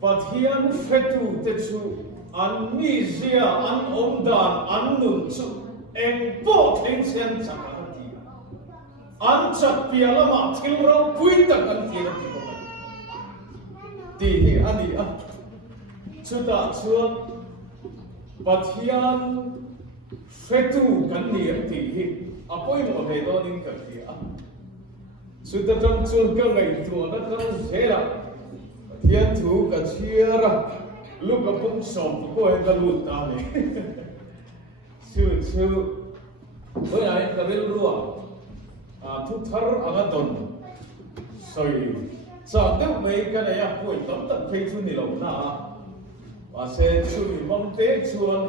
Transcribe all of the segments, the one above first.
Pathian fetu te chu an mi zia an om dan an nun chu eng po theng chen chak an ti an chak pia lama thil ro pui tak an ti na ti ko ti hi ani a chu ta chuan Pathian fetu kan ni ti hi apoi mo ve do ning kan ti a chu ta tang chu ka ngai tu na kan zera Pathian thu ka chiara lúc gặp bông sòm cô em ta lụt ta này siêu với lại cái bên rùa thu thar anh đòn soi sao nếu mấy cái này à cô tóm tận thấy chú này lòng na và sẽ chú này mong tế chuan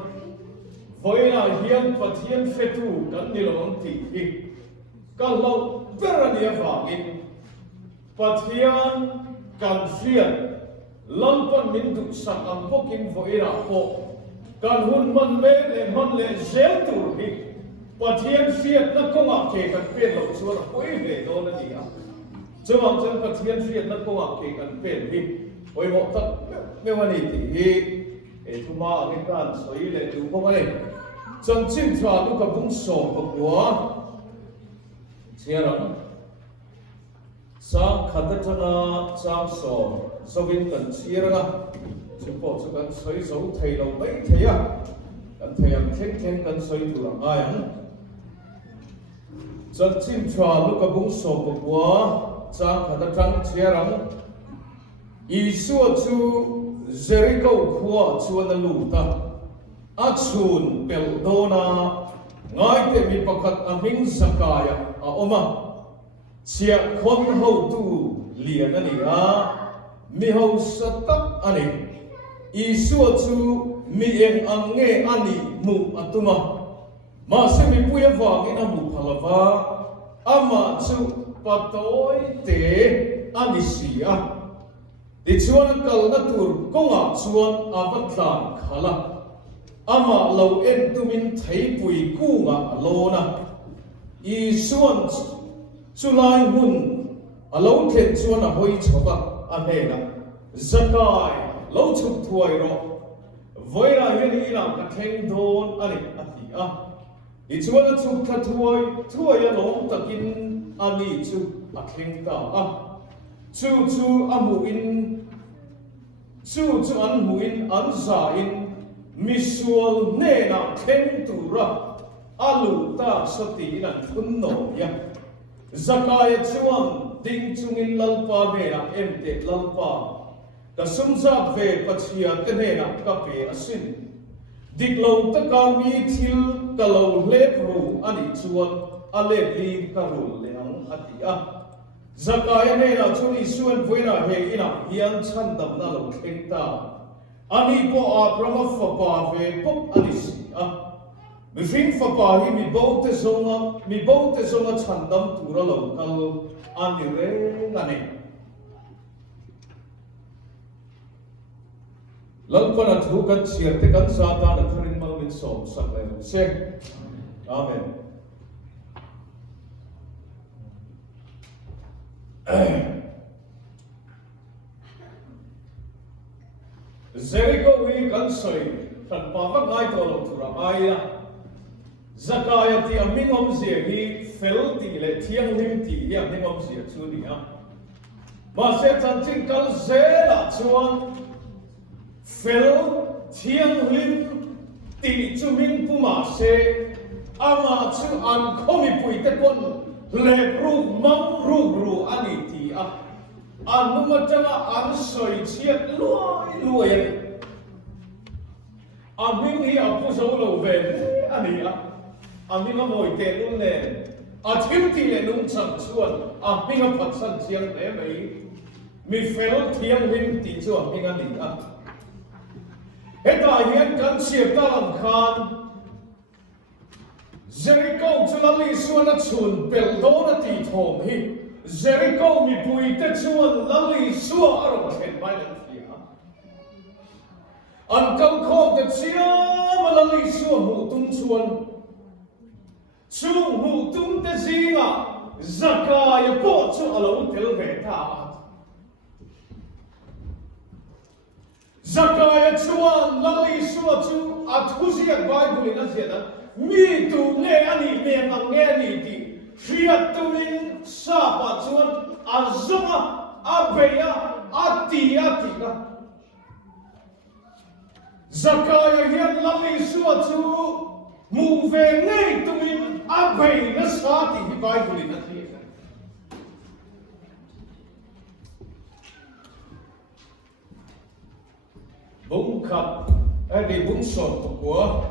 với là hiền Pathian phê tu cần này lòng tỉ cái lâu rất là vàng Pathian cần phiền Lâwm min du sak am pokin voira po kan hun man le zel tur hi Pathian fiat na konga ke kan pen lo chuan poi ve do na dia chuan chen Pathian fiat na konga ke kan pen hi oi mo tak me wani ti hi e thuma ngi kan soi le du ko ai chan chin thwa lu ka bung so ko kwa chiaram sang khatachana sang so lovin kan chiara chu po chu kan soi so thei lo mai thei a kan thei am theng kan soi tu ra ai an chan chin thwa lu ka bung so ko kwa sang khatachang chiaram Isua chu Jericho khua chuan a lu ta a chun pel dona ngai te mi pakhat a hing Zakaia'n a oma chia khon ho tu lian ani a mi ho satak ani Isua chu mi eng ang nge ani mu atuma ma se mi puya wangin a mu phalawa ama chu patoi te ani sia ti chuan kal na tur konga chuan avatlan khala ama lo en tumin thei pui kunga alona Isuan chulai hun alo thlen chuan a hoi choka a hena Zakaia'n lo chuk thuai ro voira hian ina ka theng don ani a ti a I chuan a chuk tha thuai a lom takin ani chu a theng ta a chu an mu in an za in misual ne na theng tura alu ta sati nan thun no ya Zakaia'n chuan ding chungin lalpa ne na emte lalpa ka sumzat ve Pathian te ne na ka pe asin diklo ta ka mi thil ka lo lep ru ani chuan a lep li ka rul le ang ati a Zakaia'n ne na chu Isuan voina he ina hian chhan dam na lo theng ta ani po a brahma fa pa ve pop ani si a mi fin fa pa hi mi bo te zonga chhan dam tura lo kal ani re ngani lalpana thu kan chiar te kan sa ta na tharin mal min som sak le se amen Jericho hi kan soi kan pa ka ngai to lo thura ai a Zakaia'n ti amingom zia hi fel ti le thiang lim ti hi amingom zia chu ni a ma se chan ching kal zela chuan fel thiang lim ti chu min pu ma se ama chu an khomi pui te pon le ru mam ru ani ti a an numa changa an soi chiat luai ani aming hi apu so lo ven ani a aming a moi te nun le a thim ti le nung chang chuan aming a phat san chiang te mai mi fel thiang lim ti chu aming ani a heta hian kan chiar ta lam khan Jericho chulali suan a chun pel do na ti thom hi Jericho mi pui te chuan lali suwa aro khen mai lan thia an kam khom te chiam lali suwa mu tum chuan chu mu tum te zinga Zakaia'n po chu alo tel ve ta lali Isuaah chu athuziak Bible na zena mi tu nge ani me nge ni ti fiat tumin sa pa chuan azuma abeya atia tina Zakaia'n lali Isuaah chu mu ve nge tumin abei na sa ti Bible na ti bung khap đi bung sọt của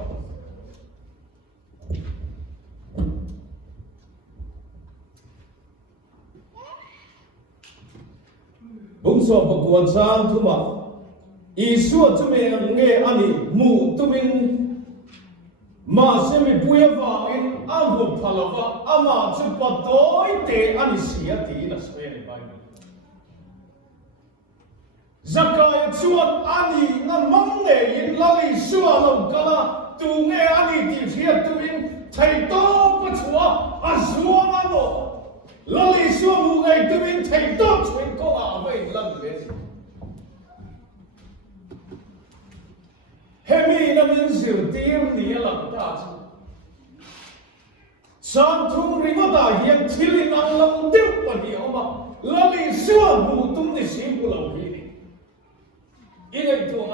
bung sọt của chhan thu mà Isuaah cho mình nghe anh mu tu mình mà xem mình bùi vào in anh hụt phalava ama chụp bắt tối để anh xia tí là sao vậy vậy Zakaia'n chuan ani na mang ne in lali Isuaah lo kala tu nge ani ti thiat tu in thei to pachua azua na mo lali Isuaah mu ngai tu in thei to chuin ko a ve lam ve hemi na min zir tir ni la ta chu san thung ringa da hian thilin ang lo deu pa ni oma lali Isuaah mu tum ni sim ku lo hi inay tuwang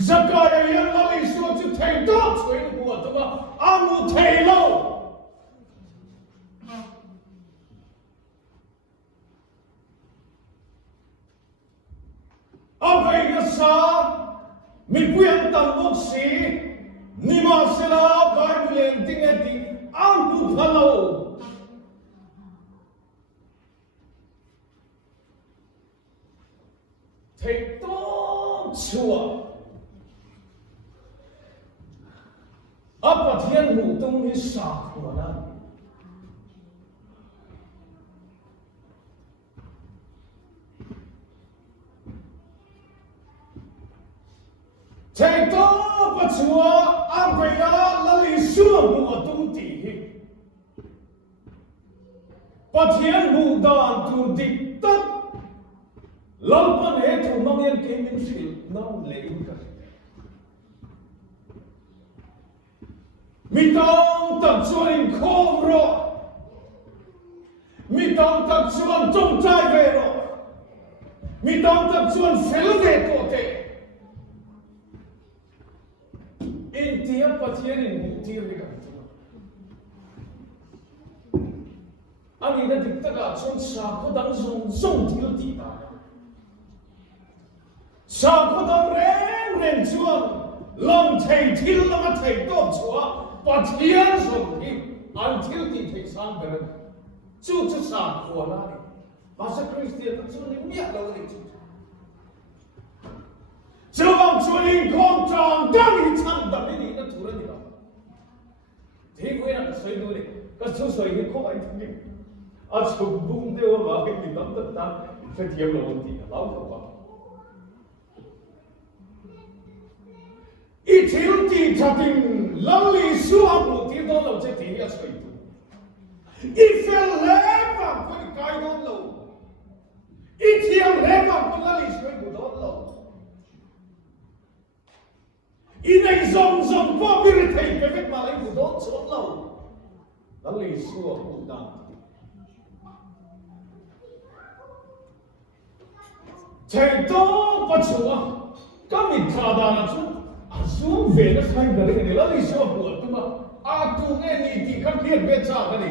Zakaia'n lali Isuaah chu thei to chuin ku atuma amu thei lo avei na sa mi puyan tambok si ni ma sila Bible tingeti amu phalo thei to chua Pathian mu tung ni sa ko na thei to pachua abaya lali Isuaah mu atung ti Pathian mu dan tu dik tak Lâwm he tu mang engkimah hril nang lâwm ka mi tang tak chuan khom ro mi tang tak chuan tawngtai ve ro mi tang tak chuan fel ve ko te in tia Pathian in tir ni ka ani na dik taka chuan sa ko dang zong thil ti ta sa ko dang ren chuan lam thei thil lama thei to chua Pathian som hi until ti thei sang ber chu sa ko la ni ba sa Christian chu ni mia lo ni chu Chawang chuan in kom chang dang hi chang dam ni na thu ra ni ba thei ko na soi du ni ka chu soi ni ko ai ni a chu bung de wa ba ke ni dam ta fe thiam lo ti la lo ba Ithil ti thatin lali Isuaah mu ti do lo che ti ya soi tu ifel leva ko kai do lo ithiam leva ko lali Isuaah mu do lo inai zong po bi re thei pe vet ma lai mu do chot lo lali Isuaah mu dan thei to pachua kami thada na chu azum ve na sai gare ni lali Isuaah bu atuma a tu nge ni ti kha khiat ve cha ka ni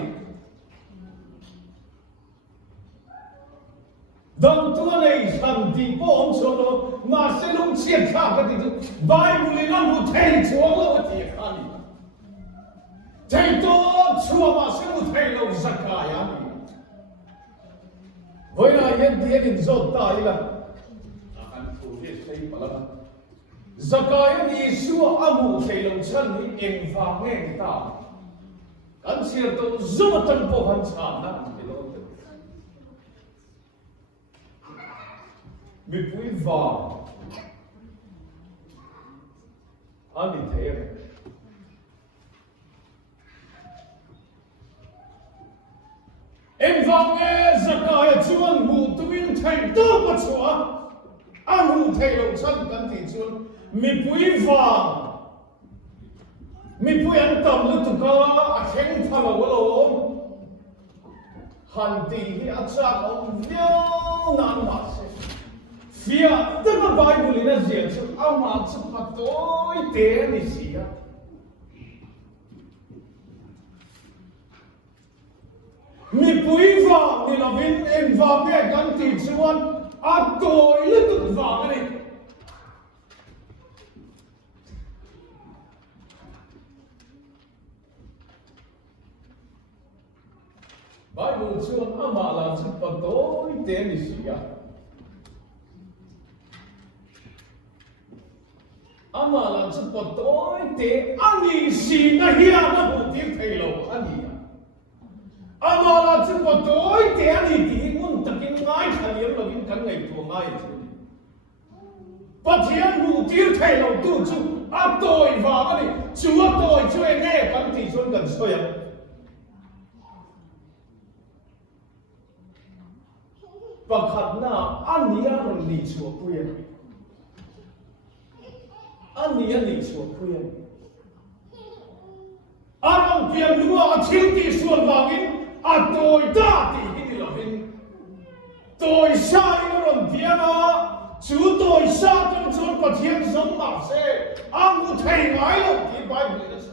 dam tu nei san ti po om so lo ma se lung chiat kha ka ti tu Bible ni nam bu thei chuang lo ti kha ni thei to chua ma se mu thei lo Zakaia'n ni voi na yen ti in zot ta ila akan tu he sei pala Zakaia'n Isua amu thei lo chhan ni eng fa nge ta kan sir to zuma tan po han chan na ti lo mi pui va ani thei eng va nge Zakaia'n chuan mu tu in thei to pa chua amu thầy lâu chân cần thì chuan mi bùi vàng mi bùi ăn tầm lúc tụi ca khen thằng lâu lâu hàn tì hi cha ông nhau nan mà se phía tất cả Bible này diễn cho ama cho phát tối tế này gì á mi bùi vàng mi lovin em vào bé cần thì chuan tôi lấy tụt vàng này Bible chuan ama làm cho phát tối tế này gì á ama làm cho phát tối tế anh ấy gì na hiền na bùn tiếng thầy lâu anh ấy ama làm cho phát tối tế anh ấy thì muốn tất nhiên ngay khởi điểm là những cái ngày của ngay Pathian bùn tiếng thầy lâu tu chú tôi vào cái này chúa tôi cho em nghe cảm thì xuân gần soi à và khát na anh ấy ăn lì chúa quên anh ấy lì chúa quên anh ông tiền lúa thiếu tí xuân vàng in tôi đã thì cái là hình tôi sai nó làm tiền à chú tôi sai trong chuan Pathian sống mà sẽ anh cũng thầy ngái đâu thì bài bùi nó sẽ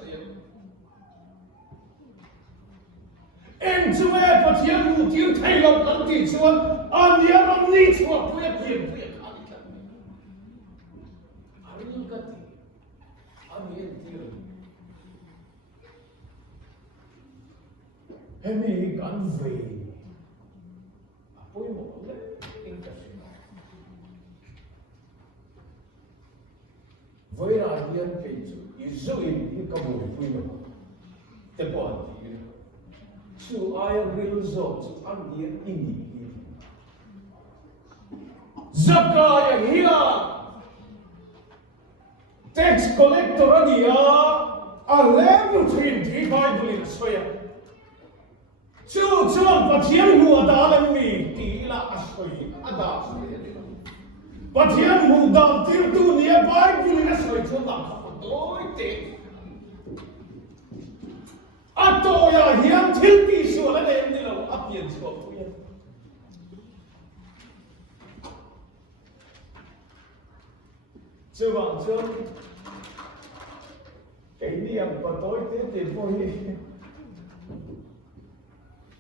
em chú em Pathian ngủ tiếng thầy lòng cắn thì chuan anh ấy làm lì chúa quên tiền quên em ấy gắn về bôi một lên với lại nhân cái giữ cái công việc của mình thế còn thì chú ai hril rồi chú ăn điện in Zakaia'n Isua tax collector ani a lâwmthu thì Bible soya chú Pathian hmuh da lam mi ti la asoi ada Pathian hmuh da tir tu nia Bible na soi chu da tối te to ya hiam thil ti su la ne ni lo apien chu pu ya chú vàng chú cái niệm và tối tế tiền vô hi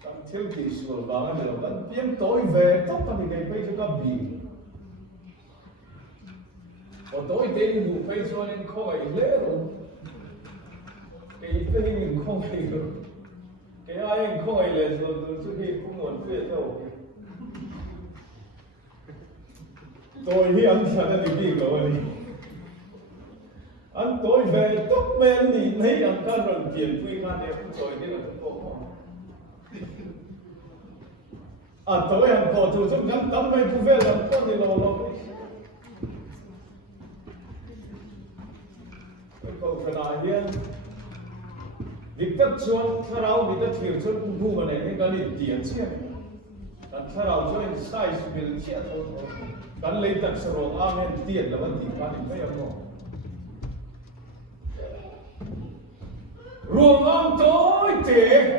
các thiếu tỷ sửa vàng là vẫn tiếng tối về tốt thì cái bây giờ có bì và tối tế ngủ bây giờ nên khỏi lễ rồi cái mình không hay rồi cái ai không hay là rồi trước khi không muốn quên đâu tôi hi ăn chả là đi rồi anh tối về tóc men thì thấy anh ta rằng tiền quy khan đẹp rồi thế là không có tối anh có chủ trong ngắm tắm men cũng về làm con thì lo câu cái này hiền việc tất chuan thà rau việc tất thiểu chuan cũng thu mà này cái này tiền chứ anh thà rau chuan sai sự việc chết thôi anh lấy tất sầu amen tiền là vấn đề quan trọng phải không rawh tối tế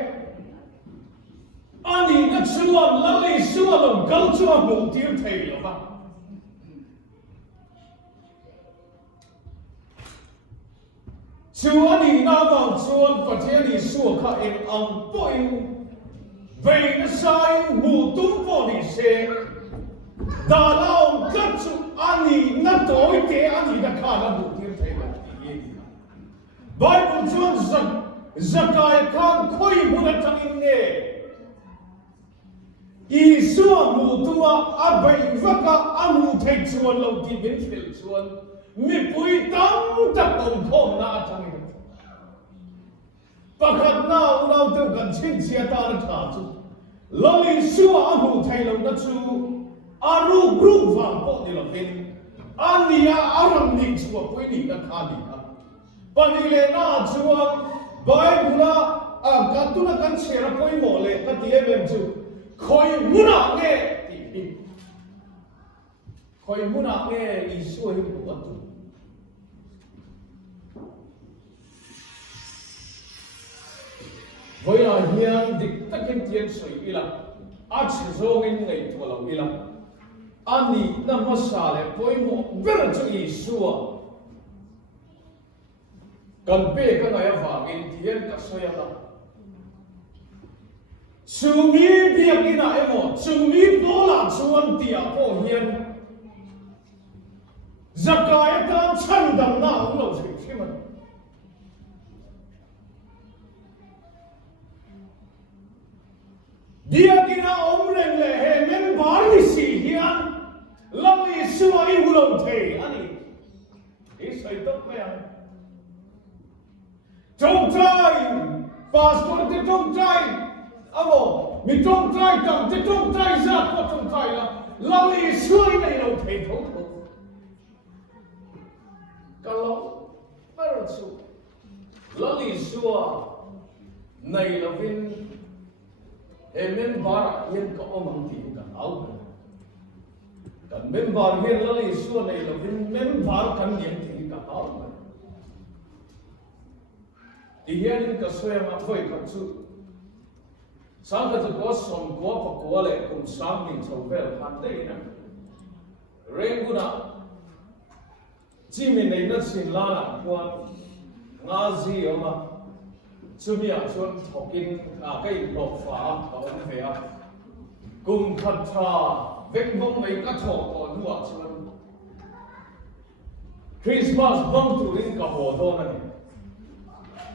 anh ấy đã chuan lấy xua lòng gấu chuan bụng tiếng thầy là ba chúa đi na vào chuan Pathian Isuaah khá em ang bôi về nó sai mù tung bỏ đi xe đã lao gắt chú anh ấy nó tối tế anh ấy đã khá là bụng tiếng thầy là Bible chuan Zakaia'n khôi mù đã thăng in nghe Isuaah mù tua bảy vaka mù thầy chuan lâu thì biến phil chuan mi bùi tăng chắc ông không na thăng in Pakat nào tiêu gần chín chia ta đã thả chú Lâwm xua mù thầy lâu đã chú rawh vàng bộ đi lovin ania aram ning chua pui ni đã khá đi panile na chua Bible kan tu na kan share poi mo le ka ti em chu khoi muna nge ti khoi muna nghe Isua hi của tu với là hiền địch tất nhiên tiền soi ila ác zong in ngày thua lâu ila ani nam sa le poi mo ver chu Isua cần bê cái này vào in tiền cả soi ta chung mi biếc cái này mo chung mi bố là chuan tiệt bố hiền Zakaia'n chhan đầm nào cũng lâu chịu chứ mà dia kina omreng le he men bari si hian Lâwm Isua in lâwmthu ani e sai tok me an tawngtai pastor te tawngtai amo mi tawngtai kam te tawngtai za ko tawngtai la Lâwm Isua in lâwmthu thau kalau bersu Lâwm Isua nei lovin men bara hiền có omang ti kan au kan men bar hiền Lâwm Isua nei lovin men bar kan hiền ti kan au ti hiền ka soya ma voi kan chu sang ka ko som ko pa ko le kum sang ning chau vel han dei na renguna chi min nei na sin la na chuan nga zi oma chumia chuan thokin cái lọc phá có về à cùng thật thà vết bông mấy các thọ còn hua chuan Christmas bâng tu in cả hồ đó này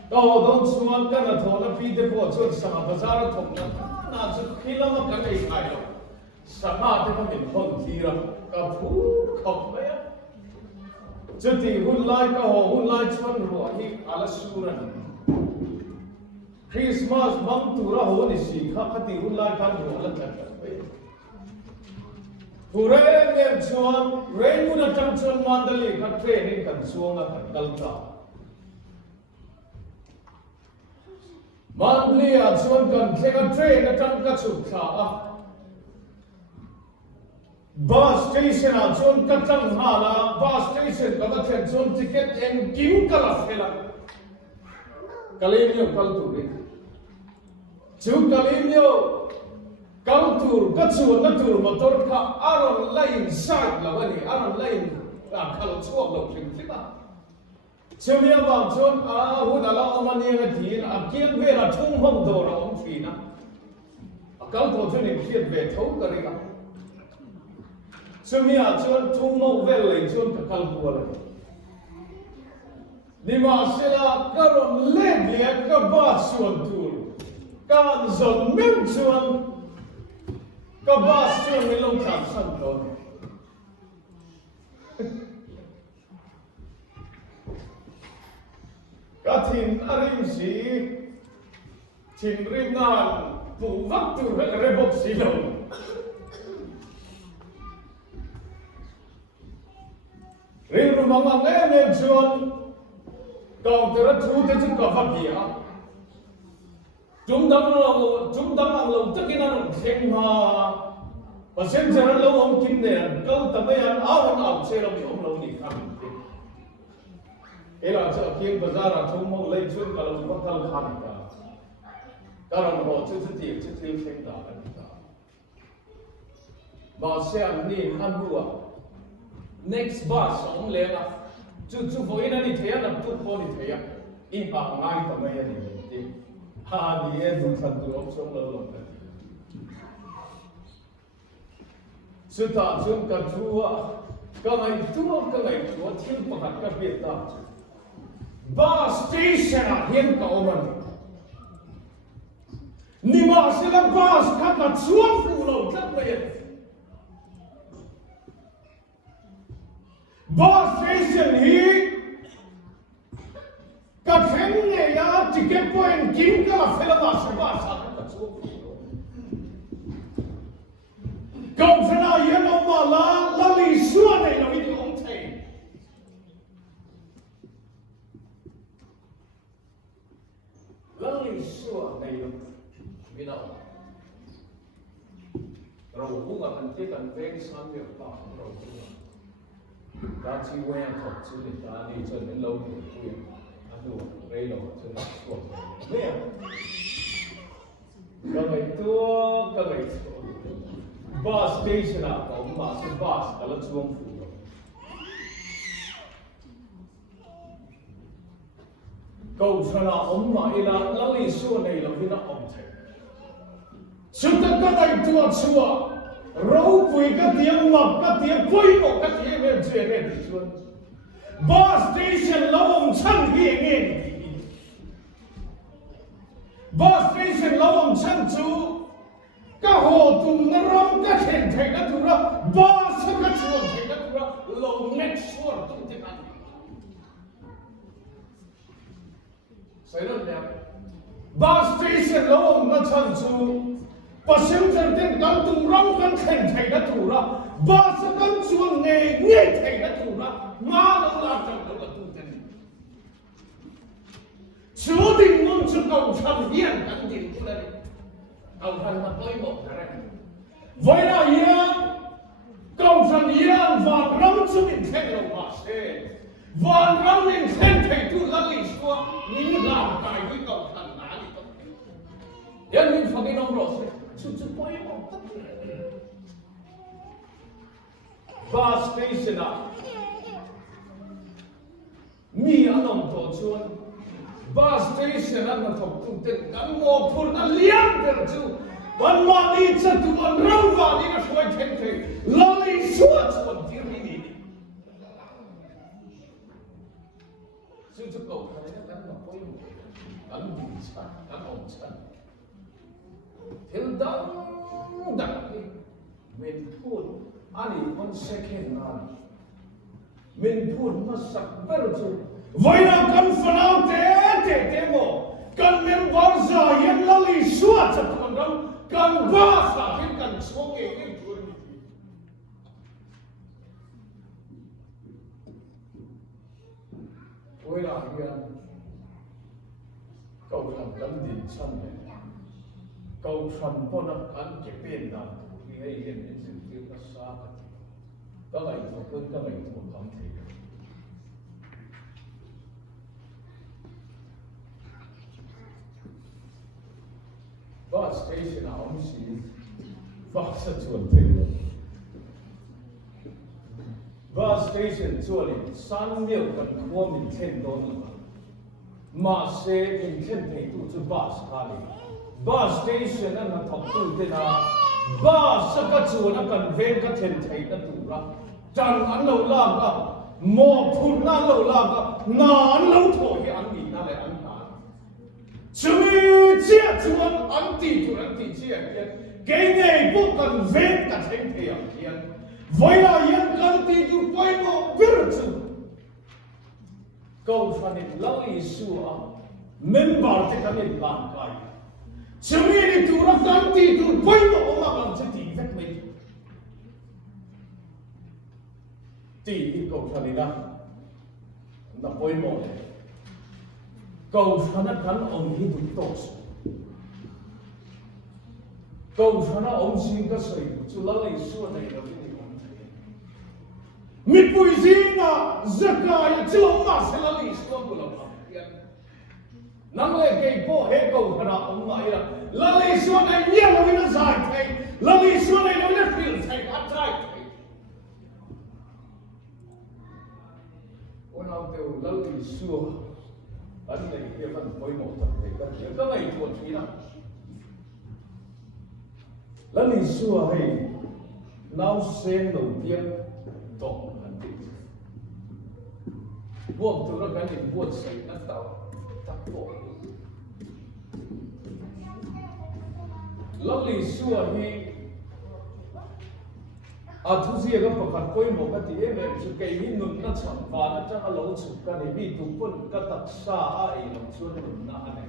cả hồ đó chuan cái là thọ là phi để bỏ chuan sang bazar thong na chu khi lắm cái này ai đâu sang mà thế mà mình không thi ra cả phú khóc mấy á chứ thì hun lai cả hồ hun lai chuan rồi hi ala suran Christmas bang tu ra ho ni si kha khati hun lai kan ho la chat pe pure nge chuan re mu na chang chuan mandali kha training kan chuang na kan kal ta mandali a chuan kan thega train na chang ka chu kha a bus station a chuan ka chang ha la bus station ka chen chuan ticket engkimah ka la phela kalem yo kal tu ri chú kalem yo kal tur ka chuan na tur motor kha aron line side la wani aron line ka khal chuak lo thim thima chumia bang chuan a hu da la amani nga thin a kian ve la thung hom do ra om thina a kal to chu ni khiat ve thau ka ri ka chumia chuan thung mo vel le chuan ka kal bu la Nima sila karon lebia ka ba chuan tur kan zon mem chuan ka ba chuan mi long tham san don ka thin arim si thin rim nan pu vak tur rebok si lo rim rumang nge chuan Kau terus tu tu kau fakir. Chúng đâm ang lâu tất cái năng khen mà xem ra lâu ông kim đèn câu tầm ấy ăn áo xe lâu thì ông lâu đi khăn. Thế là chợ kia bây giờ là chúng mau lên chuyên cả lâu bắt đầu khăn cả. Các bạn họ chưa tiền chưa khen cả. Và xem đi ăn bữa. Next bus ông lên à. Chú voi na ni thea na tu po ni thea in pa ngai ta mai ni ti ha ni e du san tu op song lo lo su ta chung ka thuah ka ngai thuah thiên pa ka biết ta ba station a hian ka oman ni ma se la bus ka chuan fu lo tlat mai bus station hi ka theng nge ya ticket point kim ka la phela ba sa ka chu kom sana yen o ma la Lâwm Isua nei lo in ong thei Lâwm Isua nei lo mi na rawh hu kan te kan veng san me pa rawh ta chỉ quen học chữ để ta đi cho đến lâu thì quên ăn đồ đây là cho nó suốt đấy à cái này bus station à có mà cái bus đó là chuan phụ câu chuyện là ông mà là lấy số này là vì nó ông thầy chúng ta cái này tua chua rawh bùi cái tiếng mập cái tiếng quay một cái tiếng lên chuyện này thì chuan bus station lâwm chhan hi nghe bus station lâwm chhan chú cái hồ tùng nó rong cái thèn thèn nó tụi nó bus cái chuan thèn nó tụi nó lâu next one tụi thế này sai rồi nè bus station lâwm nó chhan chú passenger ten kan tung rong kan thèn thèn nó tụi nó bus kan chuan nghe nghe thèn nó tụi nó mà nó làm cho nó là tụi thế này chú định muốn cho cầu thằng hiền kan định cái này cầu thằng mà tôi một cái này vậy là hiền cầu thằng hiền và rong chú mình thèn lâu mà xe và rong mình thèn thèn tụi nó đi xuống những làm cái với cầu thằng nào đi đâu hiền mình phải cái nông rồi chú tôi một cái bus station à mi anh ông tổ chuan bus station anh mà thọc tung tên cán mò phun anh liang được chứวันมาดีจะถูกอันเราว่านี่นะช่วยเทนเทเราเลยช่วยส่วนที่นี่ซึ่งจะเก่าใครนะกันมาพูดกันดีฉันกันองฉันเทลดังนี่เมนพูดอันนี้มันเซคันด์นั้นเมนพูดมาสักเบอร์จูไว้นะกันฝันเอาเตะโมกันเมนบอลซาเย็นเราเลยช่วยจะถูกอันเรากันบ้าสาธิตกันช่วงเองนี่ชวนเวลาเรียนเขาทำกันดินชั้นเลยเขาทำพวกนักการเก็บเป็นดำที่ให้เรียนเป็นสิ่งที่ภาษาก็ไหลตัวเพิ่มก็ไหลตัวคำเทbus station 啊，我们是发射准备了。bus station 做的3秒跟我们天多了嘛，马些跟天配度是 bus 卡的。bus station 那么头度的啦 ，bus 个做那跟 van 个天配的度啦，站安路啦个，莫铺那路啦个，哪路头也安你那来安排。chú chia chuan anh tì chia cái này bốc cần vén cả thêm thề hiền vậy là hiền cần tì tu quay một biết chứ câu chuyện này Krista Isuaah mình bảo thế cái này làm cái chú đi tu ra cần tì tu quay một mà làm chứ tì vét mình tì câu chuyện này đó là quay một câu chuyện hắn ông đi đúng tốt câu chuyện ông xin cái sự chú Krista Isuaah này là cái gì ông thấy mít bùi gì na Zakaia'n Isua mà sẽ Krista Isuaah của lòng Pathian nắng lệ cây po hết câu chuyện ông nói là Krista Isuaah này nhiều là vì nó dài thay Krista Isuaah này nó là hril thay ăn thay ôn nào tiêu Krista Isuaah anh này kia vẫn quay một tập thể cái này thuộc trí nào Krista Isuaah hay nào xem đầu tiên tổng hành định buông từ đó cái gì buông sấy nó tạo tắc bộ Krista Isuaah hay thu gì cái phần phật quay một cái thì em chỉ cái gì nụn nó chẳng và nó chẳng lâu chụp cái này bị tụt quân cái tật xa ai làm cho nụn na này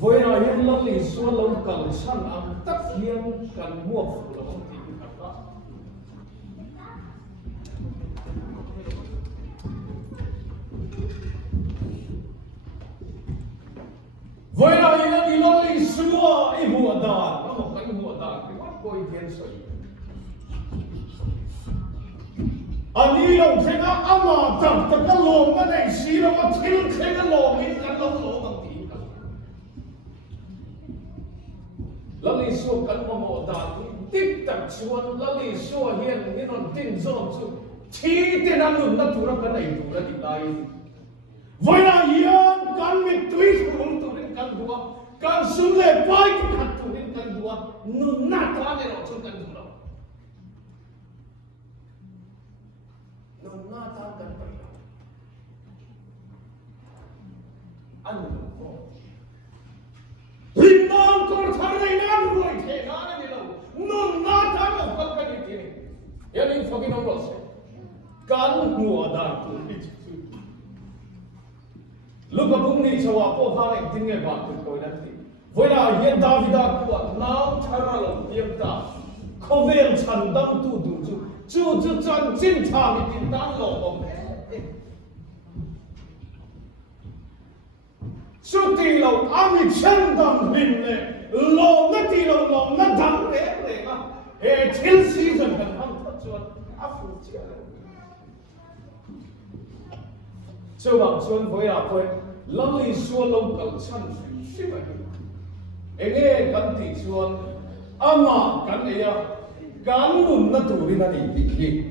với là hiện Krista Isuaah lâu cần săn ăn tất nhiên cần mua phụ là không thì bị khát đó với là hiện Krista Isuaah i hùa đàn nó một cái hùa đàn cái mắt coi thiên水 anh đi lâu thế đó ama tập tập cái lồng cái này xí đâu có thiếu thế cái lồng hết cái lồng bằng tí lali Isuah kan mo da tik tak chuan lali Isuah hian on tin zo chu thi te nan nun na thura kan nei tu ra ti dai voi la hian kan mi tui khul tu rin kan duwa kan sun le pai ki khat tu rin kan duwa nun na ta ne ro chu kan du lo nun na ta kan pa an ko Rindan kor tharai nan roi the na ni lo nun na ta lo kal ka ni ti ya ni fogi no lo se kan hmuh da tu ni chu lu ka bung ni chawa ko pha le tin nge ba tu ko na ti voi la ye Davida ko naw thara lo tiam ta khovel chan dam tu du chu chan chin tha ni tin dan lo om Su ti lo ami chen dam hin le lo na ti lo na dam le ma e til season kan ham ta chuan a fu chia Châu bằng xuân với là thôi lali Isuah lâu cầu chăn phí vậy anh nghe cắn thị xuân ama cắn ấy à cắn nụn nó tủ đi anh ấy tịnh hi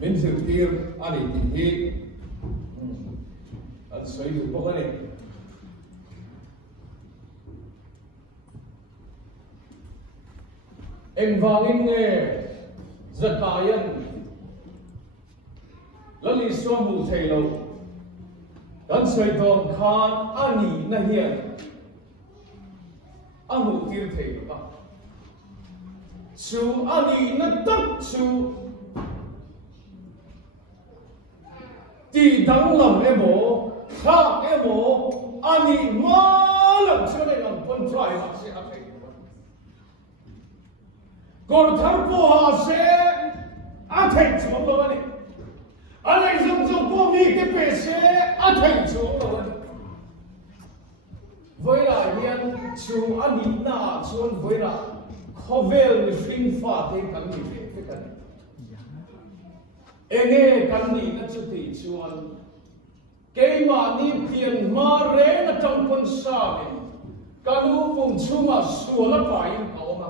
mình dự tiêm anh ấy tịnh hi anh xoay đủ bốc anh ấy em vào in nghe Zakaia'n lali Isuah mù thầy lâu dan sai dom khan ani na hian amu tir thei ba chu ani na tak chu ti dang lam emo kha emo ani ma lam chu nei lam pon try ma se a thei gor thar po ha se a thei chu lo ani anh dùng qua mi cái bể xe ăn thành xuống rồi với là hiện chú anh đi na chuan với là khó về mình phim phá thế cần gì thế cần anh nghe cần gì nó chú thị chuan cái mà đi tiền mà rẽ nó trong con sa mình cần u vùng chú mà xua nó phải cầu mà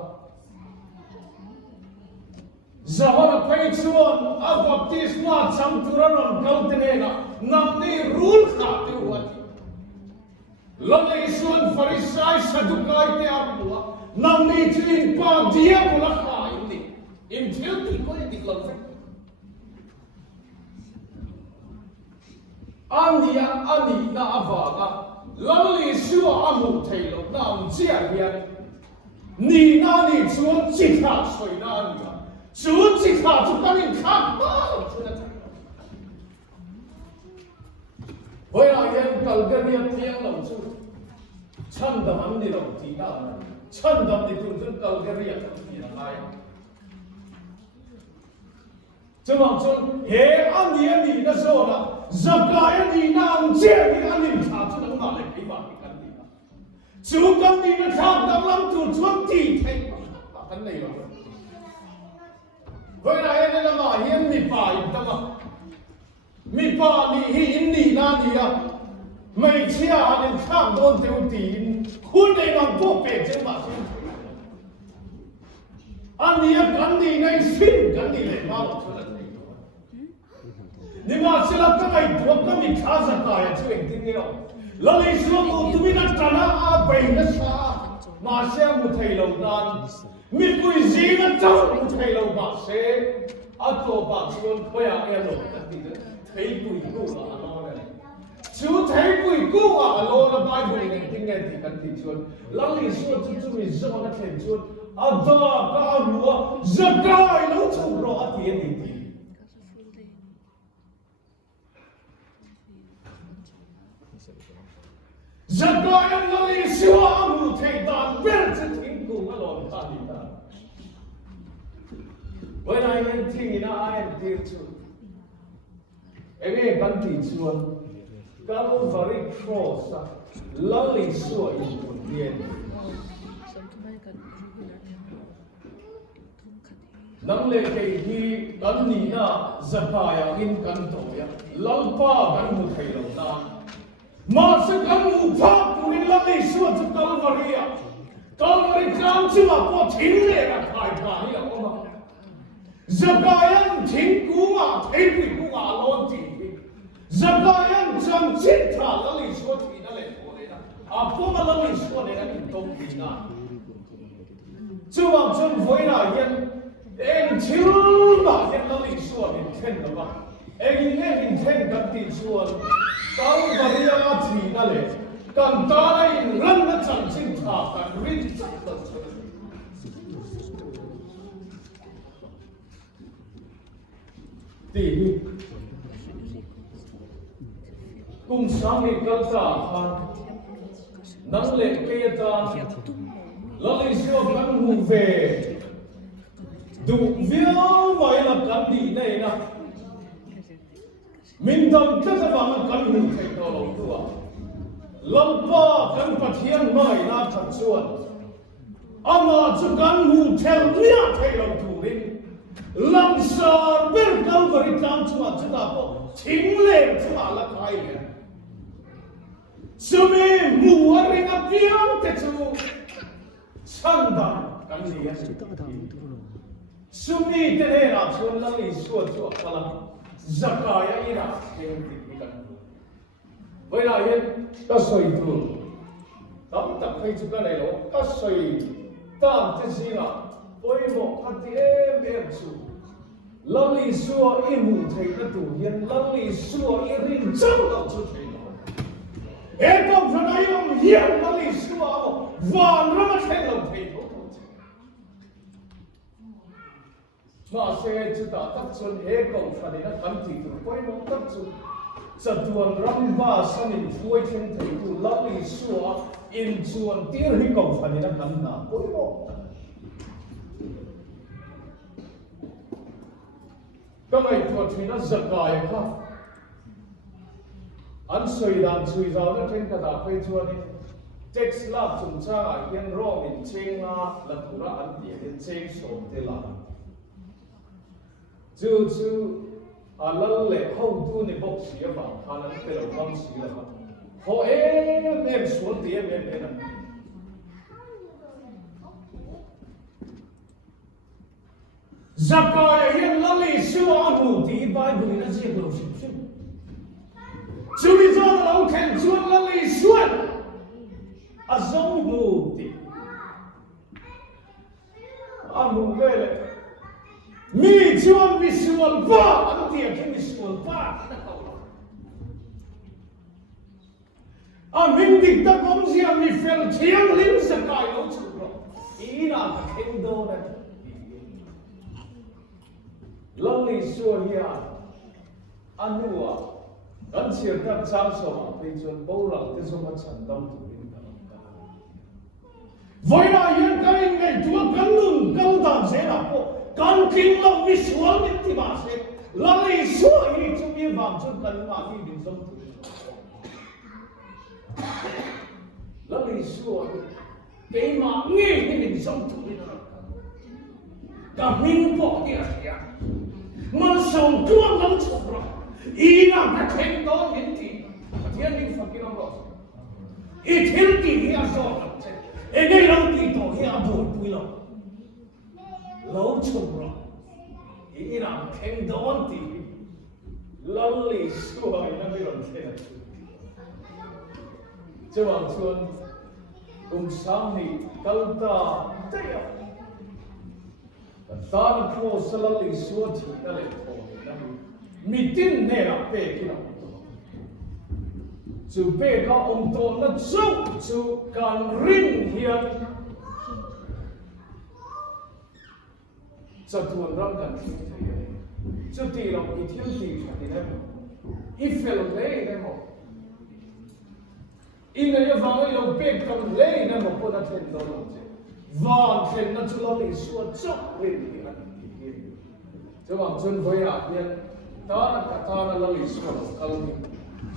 Zawara pay chuan a baptisma cham turanon kaltenena namni rule khate huati lali Isuah Farisai Sadukai te apua namni chin pa dia pula kha inni in thil ti ko ni diklam fe ania ani na avaga lali Isuah amu thailo nam chia hian ni na ni chuan chi kha soi na ni chú chỉ khảo chúng ta nên khác bao chú đã thấy với lại em cần cái việc tiếng lòng chú chân đầm ấm đi lòng tí nào chân đầm đi chú chú cần cái việc gì là ai chú bảo chú hệ anh đi nó số là Zakaia'n đi nam chế đi anh đi khảo chú đừng mà lại cái bạn cái gì chú cầm đi nó khác đầm lắm chú tí thấy cái này là với lại anh là hiền mi pa im ta mà mi pa ni hi in ni na ni à mấy chia anh khang đôn theo tiền khuôn này bằng bộ bể chứ mà anh đi ăn đi ngay xin cái đi lại mau cho lần này nhưng mà sẽ là cái này thuộc cái mình khá giật tài chứ anh tin nghe không là lấy số của tụi mình đã trả lại bảy nó xa mà sẽ một thầy lâu nan mi kui gì mà cháu một thầy lâu mà sẽ ở chỗ bà chuan khơi ăn em rồi thấy quỷ cũ là nó này chú thấy quỷ cũ à nó là bài bùi này tiếng nghe thì cần thì chuan lăng lì xuân chú mình rõ nó thèm chuan à đó cả lúa Zakaia'n nó chủ rõ tiền thì Zakaia'n lăng lì Isuah mu thầy đàn biết chứ tiếng cũ nó lòm ta đi ta với lại những thứ này ai em tiêu chu em nghe căn thì chuan Calvary cross lali Isuah in Pathian nang le ke hi kan ni na Zakaia'n in kan to ya lalpa kan mu thei lo na ma se kan mu pha punin la le suwa chu Calvary kam chu ma po thing le ra khai kha ni la ma Zakaia'n thing ku ma thei pi ku ma lon ti Zakaia'n chang chit tha la le suwa thi na le ko le na a po ma la le suwa le na ni tong ti na chu ma chun voi na yen em chill mà em lo lịch sử mình thêm đó mà em mình thêm các tin xuân tao và đi ra thì na lệ cần ta đây lần nó chẳng xin thả cần rin chắc là thì cùng sáng đi các ta han nắng lệ kia ta lo lịch sử cần hùng về duhzâwng mai là kan đi này na mình tâm tất cả bằng kan hùng thầy đó lòng thuah lampa kan Pathian mai na chhan chuan ama chu kan hùng theo nia thầy lòng thu rin lam sar ber Calvary kam chu ma chu ta po thing le chu ma la khai le chu me mu ring a piang te chu chhan da kan ni ya sumi tene na chuan la le suwa chu kala Zakaia'n ira theng ti kan voi la yen ka soi tu tam tak phei chu ka nei lo ka soi tam te singa poi mo ka ti em chu la le suwa i mu thei na tu yen la le suwa i rin chang lo chu thei lo e tom phana yom yen la le suwa mo van ra ma thei lo thei mà sẽ chúng ta tập trung hệ cộng phần này nó cần thì tụi quay nó tập trung chặt tuần rắm ba sang in chuối trên thầy tụi lắc đi xua in chuan tiêu hệ cộng phần này nó cần nào quay nó các ngày tuần thì nó Zakaia'n ha anh suy đàn suy giáo nó trên cả đà phê chuan đi text lab chúng ta ở hiện rawh in chênh là thủ ra anh địa in chênh số thế là chú lal lệ hậu tu này bốc xí à bảo khả năng cái đầu không xí là họ em xuống thì em này Zakaia'n lal lệ xưa anh hùng thì Bible nó chỉ đầu xí chú đi ra lâu khen chuan lal lệ xuân à giống hùng thì anh hùng về lại mi chuan mi sual pa anh tiệt cái mi sual pa mình định ta công gì mi fel thiang lim Zakaia'n lo chu ro ý là cái khen đô này lâu li xua hia anh hùa anh chia các trang số mà bây giờ bao lần cái số mà chhan đông tu linh vậy là hiện cái ngày chúa cắn lưng cắn tàn sẽ là cô kan king lo mi sual ni ti ma se la le suwa i chu mi wang chu kan ma ti din som tu la le suwa ke ma nge ni din som tu ni ka min po ti a ya man song tuang lam chu ro i na ka khen do hin ti Pathian ni fakin ro i thil ti hi a so e nei lo ti to hi a bu pui lo lâu chung rồi, ý là khen đón thì lâu lì xua nó mới làm thế này, chứ bằng chuan cùng sáng thì câu ta thế à, ta nó cô sẽ lâu lì xua thì nó lại thôi, mi tin này là bê cái nào, chú bê có ông tôn nó chung chú cần rin hiền cho tuần rắm cần thiếu thế này, cho tì lòng ý thiếu tì cho tì này mà, ít phải lòng lấy này mà, in này vàng ấy lòng bê cầm lấy này mà cô đã khen đó lòng chứ, vàng khen nó chú lòng lý xua chốc lên thì ăn thì kia, cho bằng chân với ạ nhân, ta là cả ta là lòng lý xua lòng câu đi,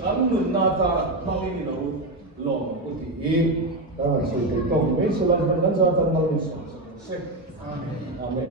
cắn nụn na ta bao nhiêu lâu lòng cô thì ta là sự thành công mấy sự lần lần ra ta lòng lý xua, Amen.